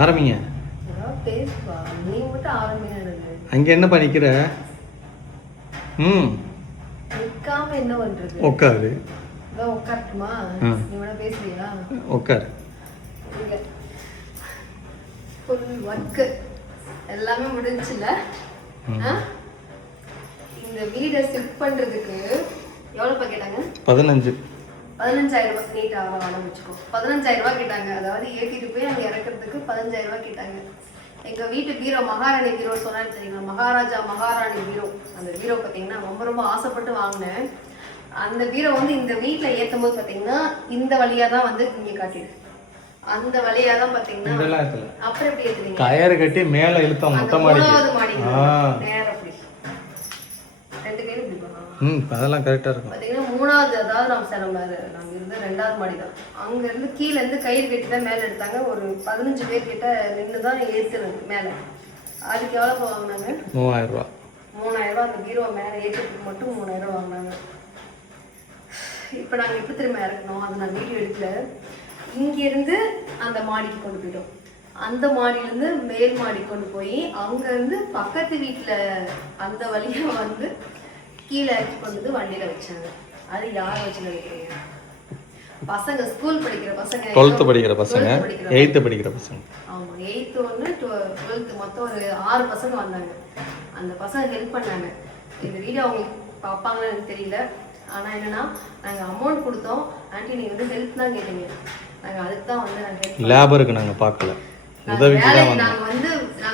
ஆரம்பிங்க. அங்க என்ன பண்ணிக்கிற? என்ன பண்றது? உட்காரு. உட்காரட்டுமா? நீ வேணா பேசுறியா? உட்காரு. ஃபுல் ஒர்க் எல்லாமே முடிஞ்சுல. இந்த வீடை ஷிஃப்ட் பண்றதுக்கு எவ்வளவு கேட்டாங்க? 15,000 ரூபாய். நீட் ஆரம்பிச்சுக்கோ. 15,000 ரூபாய் கேட்டாங்க. அதாவது ஏற்றிட்டு போய் அங்கே இறக்கிறதுக்கு 15,000 ரூபாய் கேட்டாங்க. எங்கள் வீட்டு பீரோ மகாராணி பீரோ சொன்னாலும் தெரியுங்களா? மகாராஜா மகாராணி பீரோ. அந்த பீரோ பார்த்தீங்கன்னா ரொம்ப ரொம்ப ஆசைப்பட்டு வாங்கினேன். அந்த பீரோ வந்து இந்த வீட்டில் ஏற்றும் போது பார்த்தீங்கன்னா இந்த வழியாக தான் வந்து இங்கே காட்டிடு. அந்த வழியாக தான் பார்த்தீங்கன்னா அப்புறம் எப்படி ஏற்றுறீங்க? கயறு கட்டி மேலே இழுத்தோம். மூணாவது மாடி நேரம் அப்படி 2 கையிலும் இப்படி பண்ணலாம். அதெல்லாம் கரெக்டாக இருக்கும். பார்த்தீங்கன்னா மூணாவது, அதாவது நாங்கள் இருந்த 2வது மாடி தான். அங்கேருந்து கீழேருந்து கயிறு கட்டி தான் மேலே எடுத்தாங்க. ஒரு 15 பேர் கிட்ட நின்று தான் ஏற்றுறது மேலே. அதுக்கு எவ்வளோ வாங்கினாங்க? 3000 ரூபா. 3000 ரூபா. அந்த பீரோ மேலே ஏற்றுறதுக்கு மட்டும் 3000 ரூபா வாங்கினாங்க. இப்போ நாங்கள் எப்படி திரும்ப இறக்கணும்? அது நான் வீடியோ எடுக்கல. இங்கேருந்து அந்த மாடிக்கு கொண்டு போயிட்டோம். அந்த மாடியிலேருந்து மேல் மாடி கொண்டு போய் அங்கேருந்து பக்கத்து வீட்டில் அந்த வழியாக வந்து கீழே இறக்கி கொண்டு வந்து வண்டியில் வச்சாங்க. அது யார் வச்சு நினைக்கிறீங்க? பசங்க ஸ்கூல் படிக்கிற பசங்க, 12th படிக்கிற பசங்க, 8th படிக்கிற பசங்க. ஆமாம், 8th 1 12th மொத்தம் ஒரு 6 பசங்க வந்தாங்க. அந்த பசங்க ஹெல்ப் பண்ணாங்க. இந்த வீடியோ அவங்களுக்கு பார்ப்பாங்கன்னு எனக்கு தெரியல. ஆனால் என்னன்னா, நாங்கள் அமௌண்ட் கொடுத்தோம். ஆண்டி நீங்கள் வந்து ஹெல்ப் தான் கேட்டீங்க. நாங்கள் அதுக்கு தான் வந்து நாங்கள் லேபருக்கு நாங்கள் பார்க்கல, நாங்கள்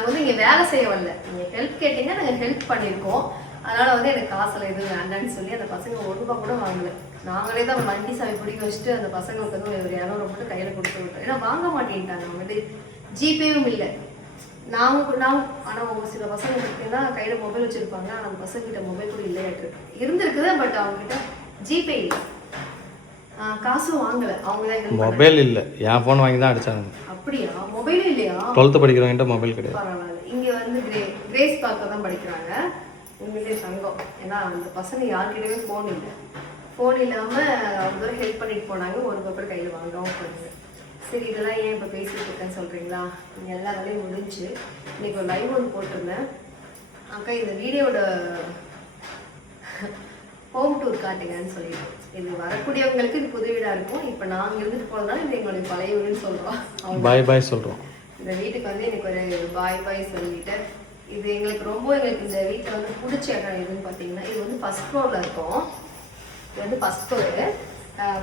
வந்து இங்கே வேலை செய்ய வரல. நீங்கள் ஹெல்ப் கேட்டீங்க, நாங்கள் ஹெல்ப் பண்ணியிருக்கோம். அதனால் வந்து எனக்கு காசில் எதுவும் வேண்டான்னு சொல்லி அந்த பசங்க 1 ரூபா கூட வாங்கலை. நாங்களே தான் வண்டி சாவி பிடிக்க வச்சுட்டு அந்த பசங்களுக்கு வந்து ஒரு 200 ரூபா மட்டும் கையில் கொடுத்து விட்டோம். ஏன்னா வாங்க மாட்டேன்ட்டாங்க. அவங்க வந்து ஜிபேவும் இல்லை. ஆனால் ஒரு சில பசங்க பார்த்தீங்கன்னா கையில் மொபைல் வச்சுருப்பாங்க. ஆனால் அந்த பசங்கிட்ட மொபைல் கூட இல்லையாட்டு இருந்திருக்குது. பட் அவங்ககிட்ட ஜிபே இல்லை, காசும் வாங்கலை. அவங்க தான் மொபைல் இல்லை. என் ஃபோன் வாங்கி தான் அடித்தாங்க. அப்படியா? மொபைலும் இல்லையா? 12th படிக்கிறவங்கிட்ட மொபைல் கிடையாது. பரவாயில்ல. இங்கே வந்து கிரேஸ் பார்க்க தான் படிக்கிறாங்க. உண்மையிலே தங்கம். ஏன்னா அந்த பசங்க யார்கிட்டவே ஃபோன் இல்லை. ஃபோன் இல்லாமல் அவங்க தூரம் ஹெல்ப் பண்ணிட்டு போனாங்க. ஒரு பேப்பர் கையில் வாங்கவும் போனாங்க. சரி, இதெல்லாம் ஏன் இப்போ பேசிட்டு இருக்கேன்னு சொல்கிறீங்களா? நீங்கள் எல்லா வேலையும் முடிஞ்சு இன்றைக்கி ஒரு லைவ் ஒன்று போட்டிருந்தேன். அக்கா இந்த வீடியோட ஹோம் டூர் காட்டுங்கன்னு சொல்லியிருக்கோம். இது வரக்கூடியவங்களுக்கு இது புது வீடாக இருக்கும். இப்போ நாங்கள் இருந்துட்டு போகிறதுனால இது எங்களுடைய பழைய வீடுன்னு சொல்கிறோம். பாய் பாய் சொல்கிறோம். இந்த வீட்டுக்கு வந்து எனக்கு ஒரு பாய் பாய் சொல்லிட்டு, இது எங்களுக்கு இந்த வீட்டில் வந்து பிடிச்ச இடம் எதுன்னு பார்த்தீங்கன்னா, இது வந்து ஃபர்ஸ்ட் ஃப்ளோரில் இருக்கும். இது வந்து ஃபர்ஸ்ட் ஃப்ளோரு.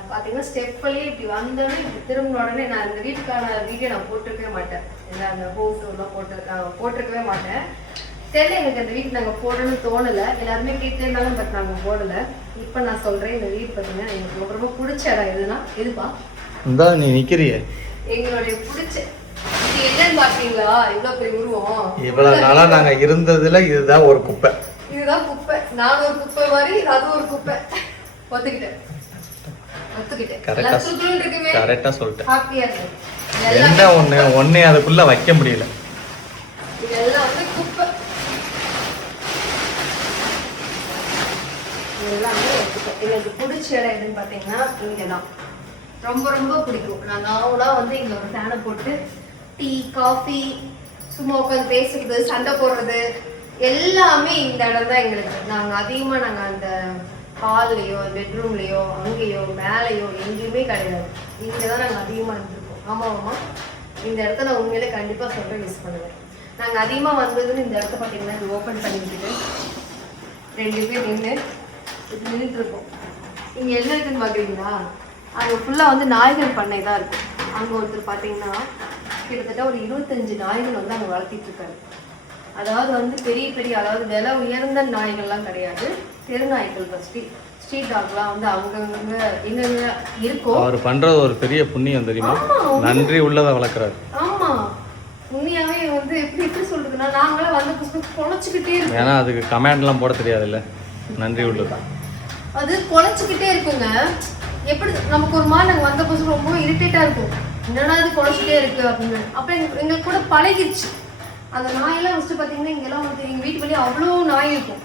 பார்த்தீங்கன்னா ஸ்டெப் வழியே இப்படி வந்தோடனே இப்படி திரும்பின உடனே நான் இந்த வீட்டுக்கான வீடியோ நான் போட்டிருக்கவே மாட்டேன். ஏன்னா அந்த ஹோம் டூர்லாம் போட்டிருக்கவே மாட்டேன். தெரியல, எனக்கு அந்த வீட்டுக்கு நாங்கள் போடணும்னு தோணலை. எல்லாருமே கேட்டே இருந்தாலும் பட் நாங்கள் போடலை. இப்போ நான் சொல்கிறேன், இந்த வீடு பார்த்தீங்கன்னா எனக்கு ரொம்ப ரொம்ப பிடிச்ச இடம் எதுனா எதுப்பா? இந்த நீ நிற்கிறிய எங்களுடைய பிடிச்ச என்னன்னு பார்த்தீங்களா? இவ்வளோ பெரிய உருவம். இவ்வளோ நாளாக நாங்கள் இருந்ததுல இதுதான் ஒரு குப்பை. இதுதான் குப்பை. நான் ஒரு குப்பை மாதிரி, அது ஒரு குப்பை. ஒத்துக்கிட்டேன். கரெக்டா சொல்லிட்டேன். என்ன ஒன்னே அதுக்குள்ள வைக்க முடியல. இதெல்லாம் வந்து குப்பை. எனக்கு பிடிச்ச இடம் எதுன்னு பார்த்தீங்கன்னா இங்கதான் ரொம்ப ரொம்ப பிடிக்கும். நாங்களாம் வந்து இங்க ஒரு ஃபேனை போட்டு டீ காஃபி சும்மா உட்காந்து பேசுறது, சண்டை போடுறது எல்லாமே இந்த இடம் தான் எங்களுக்கு. நாங்கள் அதிகமாக அந்த ஹால்லையோ பெட்ரூம்லையோ அங்கேயோ மேலேயோ எங்கேயுமே கிடையாது. இங்கே தான் நாங்கள் அதிகமாக இருந்திருக்கோம். ஆமாம்மா, இந்த இடத்த நான் உண்மையிலே கண்டிப்பாக சொல்கிறேன், மிஸ் பண்ணுவேன். நாங்கள் அதிகமாக வந்ததுன்னு இந்த இடத்த பார்த்தீங்கன்னா இது ஓப்பன் பண்ணிக்கிட்டு 2 பேர் நின்றுட்டு இருக்கோம். இங்கே என்ன இருக்குன்னு பார்க்குறீங்களா? அங்கே ஃபுல்லாக வந்து நாய்கள் பண்ணை தான் இருக்கும். அங்கே ஒருத்தர் பார்த்தீங்கன்னா கிட்டத்தட்ட ஒரு 25 நாய்கள் வந்து அங்கே வளர்த்திட்டு இருக்காரு. அதாவது வந்து பெரிய பெரிய, அதாவது விலை உயர்ந்த நாய்கள்லாம் கிடையாது, தெரு நாய்கள். ஸ்ட்ரீட் டாக்லாம் வந்து அங்கங்க எங்கெங்க இருக்கும். அவர் பண்றது ஒரு பெரிய புண்ணியம் தெரியுமா? நன்றி உள்ளதை வளர்க்குறாரு. ஆமா, உண்மையாவே வந்து எப்படி சொல்றதுன்னா, நாங்களாம் வந்து குலைச்சிக்கிட்டே இருக்கோம். ஏன்னா அதுக்கு கமெண்ட்லாம் போட தெரியாதுல்ல. நன்றி உள்ளது அது குலைச்சிக்கிட்டே இருக்குங்க. எப்படி நமக்கு ஒரு மாதிரி நாங்கள் வந்த புதுசு ரொம்ப இரிட்டேட்டா இருக்கும். என்னன்னா அது குலைச்சிட்டே இருக்கு அப்படின்னு. அப்புறம் எங்களுக்கு கூட பழகிடுச்சு. அந்த நாயெல்லாம் ஃபஸ்ட்டு பார்த்தீங்கன்னா இங்கெல்லாம் வந்து எங்கள் வீட்டு வெளியே அவ்வளோ நாய் இருக்கும்.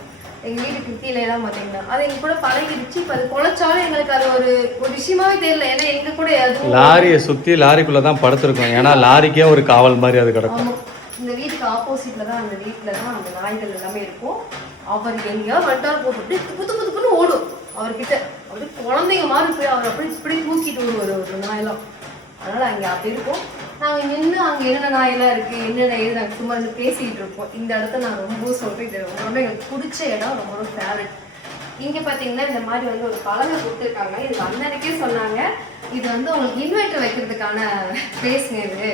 எங்கள் வீட்டுக்கு கீழே எல்லாம் பார்த்தீங்கன்னா அது எங்க கூட பழகிடுச்சு. இப்போ அது குலைச்சாலும் எங்களுக்கு அது ஒரு ஒரு விஷயமாவே தெரியல. ஏன்னா எங்க கூட எதுவும் லாரியை சுற்றி லாரிக்குள்ளே தான் படுத்துருக்கோம். ஏன்னா லாரிக்கே ஒரு காவல் மாதிரி அது கிடக்கும். இந்த வீட்டுக்கு ஆப்போசிட்ல தான் அந்த வீட்டில் தான் அந்த நாய்கள் எல்லாமே இருக்கும். அவர் எங்கேயாவது வந்துட்டாலும் போட்டு புத்து புத்துக்குன்னு ஓடும் அவர்கிட்ட. அப்படி குழந்தைங்க மாதிரி போய் அவர் அப்படி இப்படி தூக்கிட்டு வருவார் ஒரு நாயெல்லாம். அதனால அங்கே அப்படி இருக்கும். நாங்கள் நின்று அங்கே என்னென்ன நாயெல்லாம் இருக்குது என்னென்ன ஏது நாங்கள் சும்மா இருந்து பேசிக்கிட்டு இருப்போம். இந்த இடத்த நான் ரொம்ப சொல்கிறேன், இது ரொம்ப எங்களுக்கு பிடிச்ச இடம், ரொம்ப ரொம்ப ஃபேவரட். இங்கே பார்த்தீங்கன்னா இந்த மாதிரி வந்து ஒரு பலகை கொடுத்துருக்காங்க. இது அண்ணனுக்கே சொன்னாங்க, இது வந்து உங்களுக்கு இன்வெர்டர் வைக்கிறதுக்கான ஸ்பேஸ்ங்க இது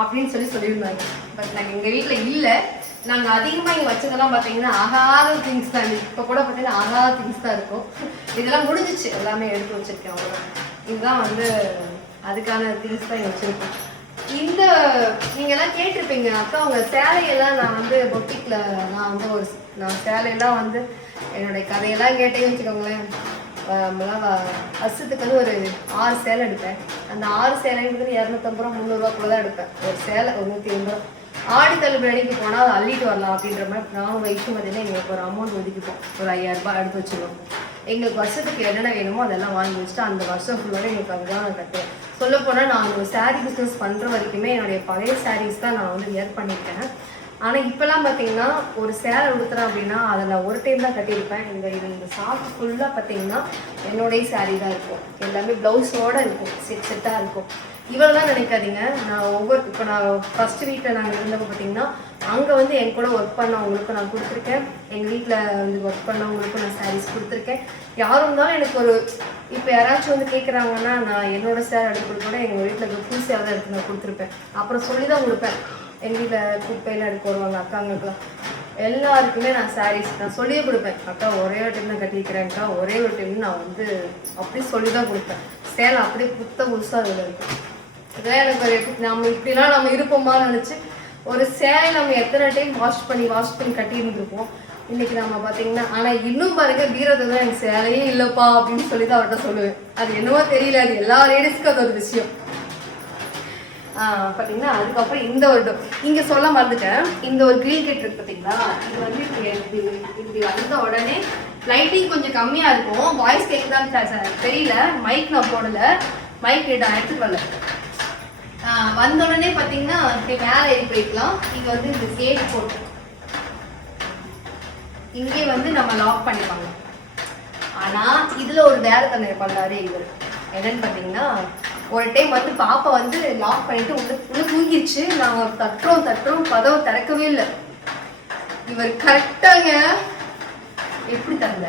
அப்படின்னு சொல்லியிருந்தாங்க. பட் நாங்கள் எங்கள் வீட்டில் இல்லை. நாங்கள் அதிகமாக இங்கே வச்சதெல்லாம் பார்த்தீங்கன்னா ஆகாத திங்ஸ் தான். இப்போ கூட பார்த்தீங்கன்னா ஆகாத திங்ஸ் தான் இருக்கும். இதெல்லாம் முடிஞ்சிச்சு, எல்லாமே எடுத்து வச்சுருக்கேன். அவ்வளோ இதுதான் வந்து அதுக்கான திங்ஸ் தான் இங்கே வச்சுருக்கோம். இந்த நீங்கள்லாம் கேட்டிருப்பீங்க, அக்கா உங்கள் சேலையெல்லாம் நான் வந்து பொட்டிக்கில் நான் வந்து நான் சேலையெல்லாம் வந்து என்னுடைய கதையெல்லாம் கேட்டேன்னு வச்சுக்கோங்களேன். வருஷத்துக்கு வந்து ஒரு 6 சேலை எடுப்பேன். அந்த 6 சேலைங்கிறது 250 ரூபா 300 தான் எடுப்பேன். ஒரு சேலை ஒரு 150 ரூபா. ஆடி தள்ளுபடிக்கு போனால் அதை அள்ளிட்டு வரலாம் அப்படின்ற மாதிரி நானும் வயசும் பார்த்தீங்கன்னா எங்களுக்கு ஒரு அமௌண்ட் ஒதுக்கிப்போம். ஒரு 5000 ரூபாய் எடுத்து வச்சுருவோம். எங்களுக்கு வருஷத்துக்கு என்னென்ன வேணுமோ அதெல்லாம் வாங்கி வச்சுட்டு அந்த வருஷம் ஃபுல்லோட எங்களுக்கு அதுதான் நான் கட்டுவேன். சொல்லப்போனால் நான் ஒரு சாரீ பிஸ்னஸ் பண்ணுற வரைக்குமே என்னுடைய பழைய சாரீஸ் தான் நான் வந்து வியர் பண்ணியிருக்கேன். ஆனால் இப்போலாம் பார்த்தீங்கன்னா ஒரு சேலை உடுத்துறேன் அப்படின்னா அதை நான் ஒரு டைம் தான் கட்டியிருப்பேன். இந்த சாக்கு ஃபுல்லாக பார்த்தீங்கன்னா என்னுடைய சாரீ தான் இருக்கும். எல்லாமே ப்ளவுஸோடு இருக்கும், செட்டாக இருக்கும். இவ்வளோ தான் நினைக்காதீங்க. நான் இப்போ நான் ஃபஸ்ட்டு வீட்டில் நாங்கள் இருந்தப்போ பார்த்தீங்கன்னா அங்கே வந்து என் கூட ஒர்க் பண்ணவங்களுக்கும் நான் கொடுத்துருக்கேன். எங்கள் வீட்டில் வந்து ஒர்க் பண்ணவங்களுக்கும் நான் சாரீஸ் கொடுத்துருக்கேன். யாரும் இருந்தாலும் எனக்கு ஒரு இப்போ யாராச்சும் வந்து கேட்குறாங்கன்னா நான் என்னோடய சேலை எடுத்து கூட எங்கள் வீட்டில் இருக்க புது சேலை தான் எடுத்து நான் கொடுத்துருப்பேன். அப்புறம் சொல்லி தான் கொடுப்பேன். எங்கள் வீட்டில் குப்பையெல்லாம் எடுக்க வருவாங்க அக்காங்களுக்குலாம், எல்லாருக்குமே நான் சாரீஸ் நான் சொல்லியே கொடுப்பேன். அக்கா ஒரே ஒரு டைம் தான் கட்டிக்கிறேன்க்கா, ஒரே ஒரு டைம் நான் வந்து அப்படி சொல்லி தான் கொடுப்பேன். சேலை அப்படியே புதுசாக அதில் இருக்கும். இதெல்லாம் எனக்கு ஒரு இப்படிலாம் நம்ம இருப்போமான்னு நினச்சி ஒரு சேலை நம்ம எத்தனை டைம் வாஷ் பண்ணி கட்டி இருந்துருப்போம். இன்னைக்கு நம்ம பார்த்தீங்கன்னா ஆனால் இன்னும் பாருங்க பீரோத்தில் தான் எனக்கு சேலையே இல்லைப்பா அப்படின்னு சொல்லி தான் அவர்கிட்ட சொல்லுவேன். அது என்னவோ தெரியல, அது எல்லா லேடிஸ்க்கும் அது ஒரு விஷயம். பார்த்தீங்கன்னா அதுக்கப்புறம் இந்த ஒரு இங்கே சொல்ல மறந்துட்டேன், இந்த ஒரு கிரில் கேட் இருக்கு பார்த்தீங்களா, இது வந்து இப்படி வந்த உடனே லைட்டிங் கொஞ்சம் கம்மியாக இருக்கும். வாய்ஸ் கேட்குதான்னு தெரியல, மைக் நான் போடலை, மைக் நான் எடுத்துட்டு வரல. வந்த உடனே பார்த்தீங்கன்னா இப்படி மேலே ஏறி போய்க்கலாம். இங்கே வந்து இந்த கேட் போட்டு இங்கே வந்து நம்ம லாக் பண்ணிப்பாங்க. ஆனால் இதில் ஒரு வேலை தன்னை பண்ணாரு இவர். என்னன்னு பார்த்தீங்கன்னா ஒரு டைம் வந்து பாப்பா வந்து லாக் பண்ணிட்டு உள்ள தூங்கிடுச்சு. நாங்கள் தட்டுறோம் கதவை திறக்கவே இல்லை. இவர் கரெக்டாங்க எப்படி தரல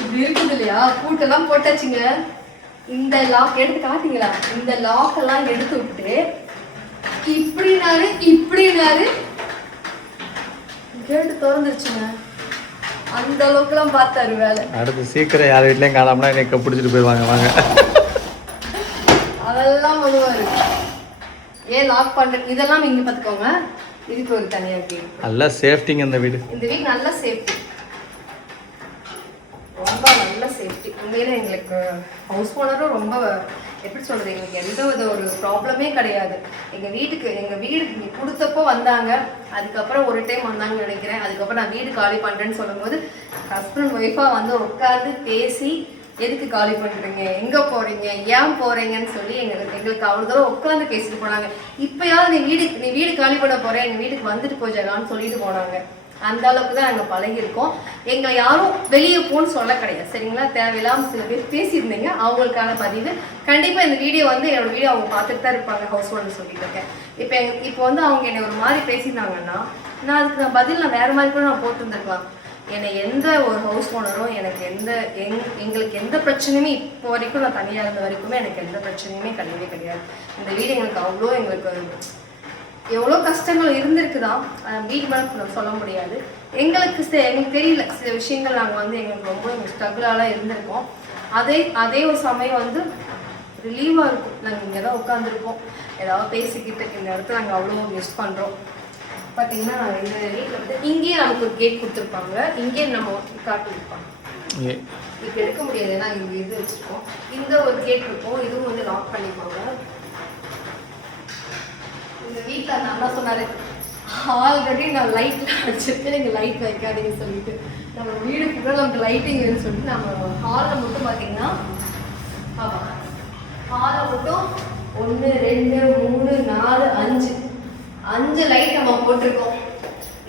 இப்படி இருக்குது இல்லையா, பூட்டெல்லாம் போட்டாச்சுங்க. இந்த லாக் எடுத்து காட்டிங்களா, இந்த லாக் எல்லாம் எடுத்து விட்டு இப்படினாரு கேட்டு திறந்துருச்சுங்க. அந்த அளவுக்குலாம் பார்த்தாரு வேலை. அடுத்து சீக்கிரம் யார் வீட்லையும் காணாமனா எனக்கு பிடிச்சிட்டு போயிடுவாங்க வாங்க. அதெல்லாம் பண்ணுவாரு. ஏன் லாக் பண்ற இதெல்லாம் நீங்க பார்த்துக்கோங்க. இதுக்கு ஒரு தனியாக கேள்வி. நல்லா சேஃப்டிங்க இந்த வீடு. இந்த வீடு நல்ல சேஃப்டி, ரொம்ப நல்ல சேஃப்டி. உண்மையில எங்களுக்கு ஹவுஸ் ஓனரும் ரொம்ப எப்படி சொல்கிறது, எங்களுக்கு எந்த வித ஒரு ப்ராப்ளமே கிடையாது. எங்கள் வீடு கொடுத்தப்போ வந்தாங்க. அதுக்கப்புறம் ஒரு டைம் வந்தாங்கன்னு நினைக்கிறேன். அதுக்கப்புறம் நான் வீடு காலி பண்ணுறேன்னு சொல்லும்போது ஹஸ்பண்ட் ஒய்ஃபாக வந்து உட்காந்து பேசி எதுக்கு காலி பண்ணுறீங்க, எங்கே போகிறீங்க, ஏன் போகிறீங்கன்னு சொல்லி எங்களுக்கு அவ்வளோ தூரம் உட்காந்து பேசிட்டு போனாங்க. இப்போயாவது நீ வீடு காலி பண்ண போகிறேன், எங்கள் வீட்டுக்கு வந்துட்டு போஜான்னு சொல்லிட்டு போனாங்க. அந்த அளவுக்கு தான் நாங்கள் பழகிருக்கோம். எங்களை யாரும் வெளியே போன்னு சொல்ல கிடையாது, சரிங்களா. தேவையில்லாமல் சில பேர் பேசியிருந்தீங்க, அவங்களுக்கான பதிவு. கண்டிப்பாக இந்த வீடியோ வந்து என்னோட வீடியோ அவங்க பார்த்துட்டு தான் இருப்பாங்க, ஹவுஸ் ஓனர் சொல்லிட்டு இருக்கேன். இப்போ வந்து அவங்க என்னை ஒரு மாதிரி பேசியிருந்தாங்கன்னா நான் அதுக்கு பதில் நான் வேறு மாதிரி கூட நான் போட்டுருந்துருக்கலாம். என்னை எந்த ஒரு ஹவுஸ் ஓனரும் எனக்கு எங்களுக்கு எந்த பிரச்சனையுமே இப்போ வரைக்கும் நான் தனியாக இருந்த வரைக்குமே எனக்கு எந்த பிரச்சனையுமே கிடையவே கிடையாது. இந்த வீடு எங்களுக்கு எவ்வளோ கஷ்டங்கள் இருந்திருக்குதான், வீடு மேலே சொல்ல முடியாது. எங்களுக்கு தெரியல சில விஷயங்கள். நாங்கள் வந்து எங்களுக்கு ரொம்ப ஸ்ட்ரகிளாலாம் இருந்திருக்கோம். அதே ஒரு சமயம் வந்து ரிலீவாக இருக்கும். நாங்கள் இங்கே தான் உட்காந்துருப்போம் ஏதாவது பேசிக்கிட்டு. இந்த இடத்துல நாங்கள் அவ்வளோ மிஸ் பண்ணுறோம். பார்த்தீங்கன்னா இந்த வீட்டில் வந்து இங்கேயே நமக்கு ஒரு கேட் கொடுத்துருப்பாங்க, இங்கேயே நம்ம காட்டியிருப்பாங்க. இப்போ எடுக்க முடியாது, ஏன்னா இங்கே இது வச்சுருக்கோம். இந்த ஒரு கேட் இருக்கும், இதுவும் வந்து லாக் பண்ணிப்பாங்க. இந்த வீட்டில் நான் சொன்னாரு ஆல்ரெடி நான் லைட்லாம் அடிச்சிருக்கேன், நீங்கள் லைட் வைக்காதீங்கன்னு சொல்லிட்டு நம்ம வீடு ஃபுல்லாக நமக்கு லைட்டிங் வேணும்னு சொல்லிட்டு நம்ம ஹாலில் மட்டும் பார்த்தீங்கன்னா ஹாலில் மட்டும் 1 2 3 4 5 லைட் நம்ம போட்டிருக்கோம்.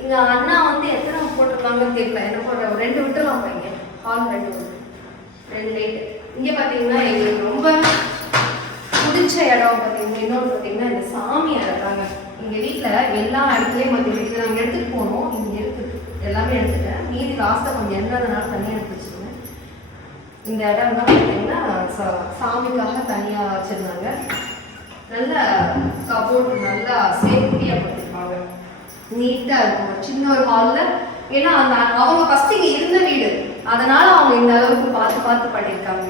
இங்கே அண்ணா வந்து எத்தனை போட்டிருக்காங்கன்னு தெரியல, என்ன போடுற 2 விட்டுலாம் போய்ங்க. Hall 2 light. இங்கே பார்த்தீங்கன்னா எங்களுக்கு ரொம்ப பிடிச்ச இடம் பார்த்தீங்கன்னா இன்னொன்று பார்த்தீங்கன்னா இந்த சாமி இடம் தாங்க. எங்கள் வீட்டில் எல்லா இடத்துலையும் பார்த்தீங்கன்னா நாங்கள் எடுத்துகிட்டு போனோம், இங்கே இருக்குது எல்லாமே எடுத்துட்டேன். மீதி லாஸ்ட்டாக கொஞ்சம் எண்ணாதனால தனியாக எடுத்து வச்சுருந்தேன். இந்த இடம் தான் பார்த்தீங்கன்னா சாமிக்காக தனியாக வச்சுருந்தாங்க. நல்ல கபோர்டு நல்லா சேஃப்டியாக கொடுத்துருப்பாங்க, நீட்டாக இருக்கும். சின்ன ஒரு ஹாலில், ஏன்னா அந்த அவங்க ஃபஸ்ட்டு இங்கே இருந்த வீடு, அதனால் அவங்க இந்த அளவுக்கு பார்த்து பண்ணியிருக்காங்க.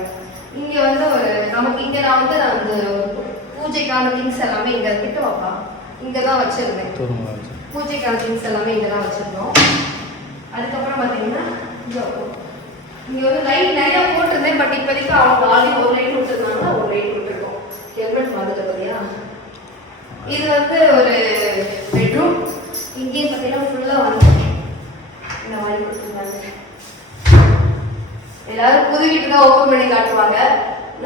இங்கே வந்து ஒரு நமக்கு இங்கே நான் வந்து அந்த பூஜைக்கான திங்ஸ் எல்லாமே இங்கே கிட்ட வைப்பேன், இங்கே தான் வச்சுருந்தேன். பூஜைக்கான திங்ஸ் எல்லாமே இங்கே தான் வச்சுருந்தோம். அதுக்கப்புறம் பார்த்தீங்கன்னா இங்கே வந்து லைட் நிறையா போட்டிருந்தேன். பட் இப்போதைக்கு அவங்க ஆல்ரெடி ஒரு லைட் விட்டுருந்தாங்கன்னா ஒரு லைட் விட்டுருக்கோம். ஹெல்மெட் வந்துட்டு பார்த்தியா. இது வந்து ஒரு பெட்ரூம். இங்கேயும் பார்த்தீங்கன்னா ஃபுல்லாக வந்து இந்த மாதிரி கொடுத்துருந்தாங்க. எல்லாரும் புது வீட்டு தான் ஓப்பன் பண்ணி காட்டுவாங்க.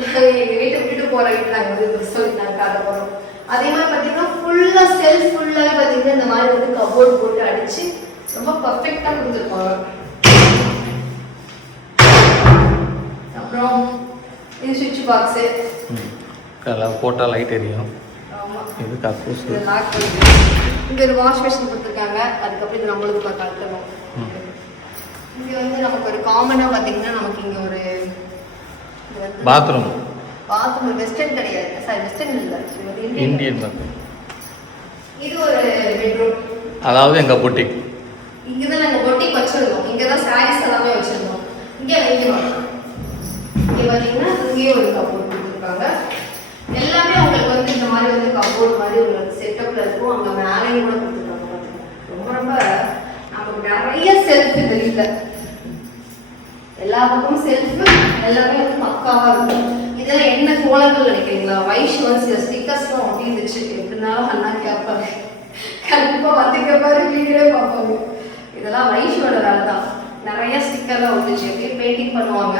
எங்கள் வீட்டை விட்டுட்டு போகிற வீட்டு நாங்கள் வந்து சொல்லி நாங்கள் காட்ட போகிறோம். அதே மாதிரி பார்த்தீங்கன்னா ஃபுல்லாக செல்ஃப் ஃபுல்லாக பார்த்தீங்கன்னா இந்த மாதிரி வந்து கபோர்ட் போட்டு அடித்து ரொம்ப பர்ஃபெக்டாக கொடுத்துருப்பாங்க. அப்புறம் இது சுவிட்ச் பாக்ஸு போட்டால் லைட் எரியும். ஆமாம், இது கக்கூஸ். இது லாக் பண்ணி இங்கே ஒரு வாஷ் மிஷின் கொடுத்துருக்காங்க. அதுக்கப்புறம் இது நம்மளுக்கு பார்த்து கலட்டணும். இங்கே வந்து நமக்கு ஒரு காமனாக பார்த்தீங்கன்னா நமக்கு இங்கே ஒரு பாத்ரூம் வெஸ்டர்ன் கிடையாது, சாரி வெஸ்டர்ன் இல்லை, இந்தியன் பாத்ரூம். இது ஒரு பெட்ரூம், அதாவது எங்கள் பொட்டிக். இங்கே தான் நாங்கள் பொட்டிக் வச்சுருந்தோம். இங்கே தான் சாரீஸ் எல்லாமே வச்சுருந்தோம். இங்கே பார்த்தீங்கன்னா இங்கேயே ஒரு கபோர்ட் கொடுத்துருக்காங்க. எல்லாமே உங்களுக்கு வந்து இந்த மாதிரி வந்து கபோர்ட் மாதிரி உங்களுக்கு செட்டப்பில் இருக்கும். அங்கே மேலேயும் கூட கொடுத்துருக்காங்க. ரொம்ப ரொம்ப நமக்கு நிறைய செல்ஃப் இந்த வீட்டில், எல்லா பக்கமும் செல்ஃபு எல்லாமே வந்து பக்காவாக இருக்கும். இதெல்லாம் என்ன கோலங்கள் நினைக்கிறீங்களா? வைஷ் வந்து சில ஸ்டிக்கர்ஸ்லாம் ஒட்டி இருந்துச்சு. எப்படினாலும் அண்ணா கேட்பாங்க, கண்டிப்பாக வந்துக்க மாதிரி வீடியோவே பார்ப்பாங்க. இதெல்லாம் வைஷோட வேலை தான். நிறைய ஸ்டிக்கர்லாம் ஒட்டிச்சு, எப்படி பெயிண்டிங் பண்ணுவாங்க.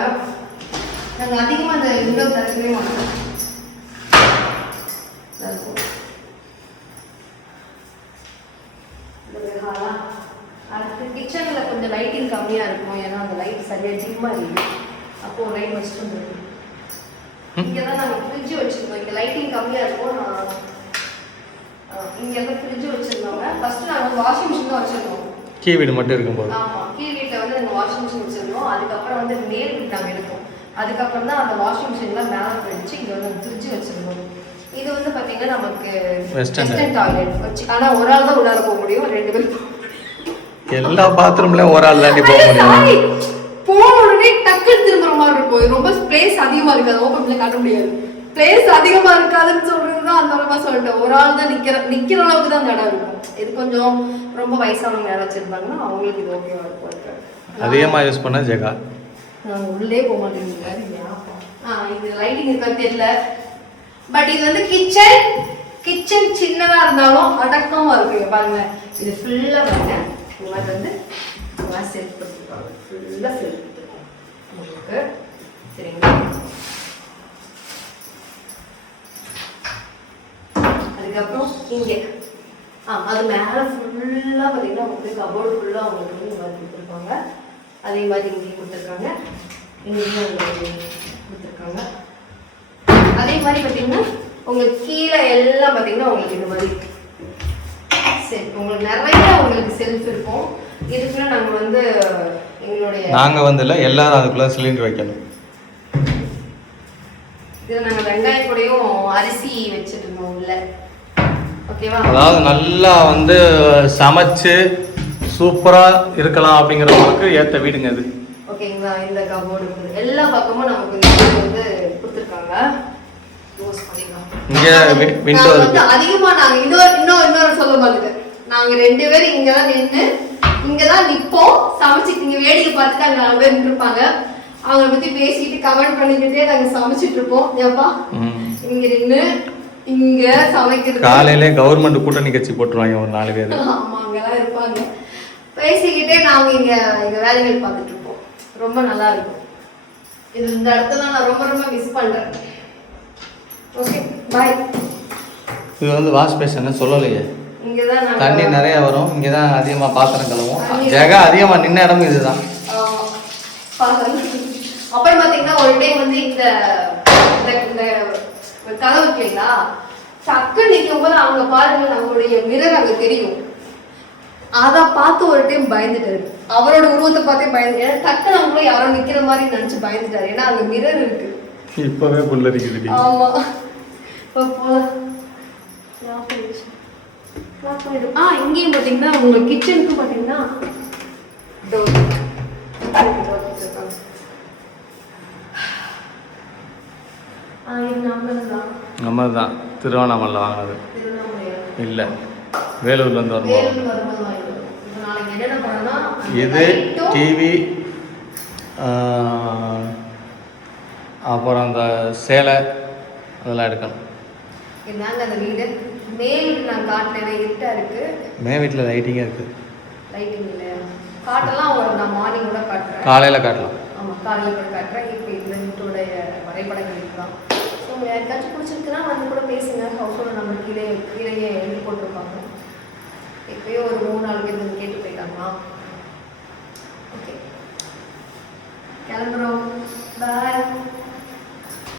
நாங்கள் அதிகமாக அந்த விண்டோ திறக்கவே மாட்டோம். அடுத்து கிச்சனில் கொஞ்சம் லைட்டிங் கம்மியாக இருக்கும், ஏன்னா அந்த லைட் சரியாக டிம்மாக இருக்குது. அப்போது ஒரு லைட் வச்சுட்டு வந்துருக்கோம். இங்கே தான் நாங்கள் ஃப்ரிட்ஜு வச்சுருந்தோம். இங்கே லைட்டிங் கம்மியாக இருக்கும். நான் இங்கே தான் ஃப்ரிட்ஜு வச்சுருந்தோங்க. ஃபஸ்ட்டு நாங்கள் வாஷிங் மிஷின் தான் வச்சுருந்தோம். கீ வீடு மட்டும் இருக்கும்போது. ஆமாம், கீழ் வீட்டில் வந்து நாங்கள் வாஷிங் மிஷின் வச்சுருந்தோம். அதுக்கப்புறம் வந்து மேல் வீட்டு நாங்கள் எடுத்தோம். அதுக்கப்புறம் தான் அந்த வாஷிங் மிஷின்லாம் மேலே போயிடுச்சு. இங்கே வந்து ஃப்ரிட்ஜு வச்சுருந்தோம். இது வந்து பார்த்தீங்கன்னா நமக்கு வெஸ்டர்ன் டாய்லெட் வச்சு, ஆனால் ஒரு ஆள் தான் உள்ளார போக முடியும், 2 பேர் எல்லா பாத்ரூம்லயும் ஒரு ஆள் தாண்டி போக முடியும். போன உடனே டக்குன்னு திரும்புற மாதிரி இருக்கும். ரொம்ப ஸ்பேஸ் அதிகமா இருக்காது, ஓப்பன்ல காட்ட முடியாது. ஸ்பேஸ் அதிகமா இருக்காதுன்னு சொல்றதுதான் அந்த அளவுக்கு சொல்லிட்டேன். ஒரு ஆள் தான் நிக்கிற அளவுக்கு தான் அந்த இடம் இருக்கும். இது கொஞ்சம் ரொம்ப வயசானவங்க யாராச்சும் இருந்தாங்கன்னா அவங்களுக்கு இது ஓகேவா இருக்கும். அதிகமா யூஸ் பண்ண ஜெகா நான் உள்ளே போக மாட்டேங்க. இது லைட்டிங் இருக்கா தெரியல. பட் இது வந்து கிச்சன் சின்னதா இருந்தாலும் அடக்கமா இருக்கு. பாருங்க, இது ஃபுல்லா பாருங்க. இது வந்து செல்ஃப் கொடுத்துருக்காங்க, ஃபுல்லாக செல்ஃப் கொடுத்துருக்காங்க உங்களுக்கு. சரிங்களா? அதுக்கப்புறம் இங்கே அது மேலே ஃபுல்லாக பார்த்தீங்கன்னா உங்களுக்கு கபோர்டு ஃபுல்லாக அவங்களுக்கு வந்து இந்த மாதிரி கொடுத்துருப்பாங்க. அதே மாதிரி இங்கேயும் கொடுத்துருக்காங்க, இங்கேயும் உங்களுக்கு கொடுத்துருக்காங்க. அதே மாதிரி பார்த்தீங்கன்னா உங்களுக்கு கீழே எல்லாம் பார்த்தீங்கன்னா உங்களுக்கு இந்த மாதிரி செல்ஃப், உங்களுக்கு நிறைய உங்களுக்கு செல்ஃப் இருக்கும். இதுக்குள்ள நாங்கள் வந்து நாங்கள் வந்து இல்லை, எல்லாரும் அதுக்குள்ளே சிலிண்டர் வைக்கணும். இதில் நாங்கள் வெங்காயம் கூடயும் அரிசி வச்சுட்டு இருந்தோம் உள்ள. ஓகேவா? அதாவது நல்லா வந்து சமைச்சு சூப்பராக இருக்கலாம் அப்படிங்கிறவங்களுக்கு ஏற்ற வீடுங்க அது. ஓகேங்களா? இந்த கபோர்டு எல்லா பக்கமும் நமக்கு வந்து கொடுத்துருக்காங்க. இங்கே விண்டோ இருக்கு. அதிகமாக நாங்கள் இன்னொரு சொல்ல மாதிரி நாங்கள் 2 பேரும் இங்கே தான் நின்று இங்கே தான் நிற்போம். சமைச்சிட்டு இங்கே வேடிக்கை பார்த்துட்டு அங்கே 4 பேர் நின்றுருப்பாங்க. அவங்கள பற்றி பேசிட்டு கமெண்ட் பண்ணிக்கிட்டே நாங்கள் சமைச்சிட்டு இருப்போம். ஏப்பா இங்கே நின்று இங்க சமைக்கிறது காலையிலே கவர்மெண்ட் கூட்டணி கட்சி போட்டுருவாங்க ஒரு 4 பேர். ஆமா அங்கெல்லாம் இருப்பாங்க. பேசிக்கிட்டே நாங்க இங்க எங்க வேலைகள் பார்த்துட்டு இருப்போம். ரொம்ப நல்லா இருக்கும். இந்த இடத்துல நான் ரொம்ப ரொம்ப மிஸ் பண்றேன். Okay bye. இது வந்து வாஷ் பேஷன் சொல்லலையே. இங்கதான் நாங்க தண்ணி நிறைய வரும். இங்கே தான் அதிகமாக பாத்திரம் கழுவும். ஜெகா அதிகமாக நின்ன இடமும் இதுதான். அப்புறம் பாத்தீங்கன்னா ஒரு டைம் வந்து இந்த கதவு இருக்கீங்களா டக்கு நிற்கும் போது அவங்க பாருங்க நம்மளுடைய மிரர் அங்க தெரியும். அதை பார்த்து ஒரு டைம் பயந்துட்டாரு. அவரோட உருவத்தை பார்த்தே பயந்து டக்கு நம்மளும் யாரோ நிக்கிற மாதிரி நினைச்சு பயந்துட்டாரு. ஏன்னா அங்க மிரர் இருக்கு. இப்பவே புல்லரிக்குது. ஆமா இங்கேயும் பாத்தீங்கன்னா உங்க கிச்சனுக்கு பாத்தீங்கன்னா நம்ம தான் திருவண்ணாமலை வாங்கினது இல்லை, வேலூர்லேருந்து வரும்போது. இது டிவி, அப்புறம் அந்த சேலை அதெல்லாம் எடுக்கணும். இதுதாங்க அந்த வீடு. மே வீடு நான் காட்டினேன், இருட்டா இருக்கு. மே வீட்டில் லைட்டிங்காக இருக்குது. லைட்டிங் இல்லையா? காட்டலாம், ஒரு நான் மார்னிங் கூட காட்டுறேன். காலையில் காட்டலாம். ஆமாம் காலையில் கூட காட்டுறேன். இப்போ இந்த வீட்டோடைய வரைபடங்கள் இதுதான். ஸோ உங்களுக்கு யாருக்காச்சும் பிடிச்சிருக்குன்னா வந்து கூட பேசுங்க. ஹவுஸோட நம்பர் கீழேயே எழுதி போட்டிருப்பாங்க. இப்போயே ஒரு 3-4 பேர் கேட்டு போயிட்டாங்களா? ஓகே கிளம்புறோம்.